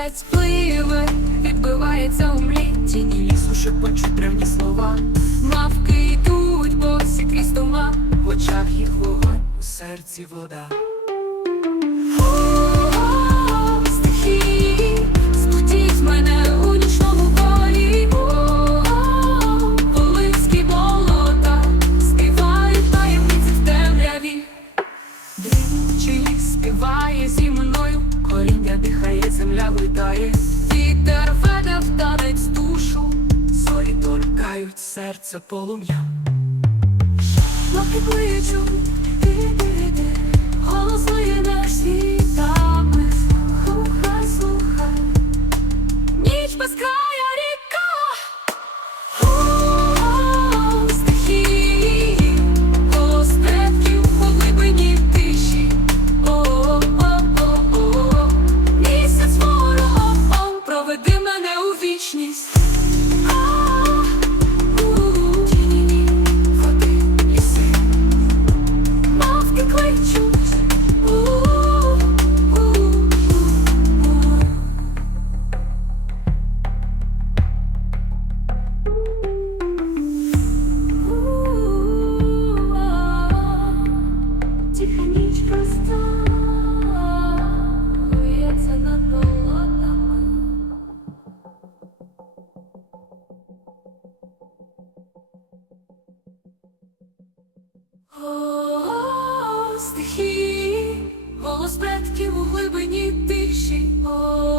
місяць пливе, відбивається у млі Тіні лісу шепочуть древні слова. Мавки йдуть, босі крізь дома, в очах їх вогонь, у серці вода. Коріння дихає, земля витає. Вітер веде в танець душу, зорі торкають серце полум'я. Лапки кличуть, іди, голос світа світами. Слухай, слухай, ніч безкрая ріка. О, стихії, голос предків у глибині тиші. О,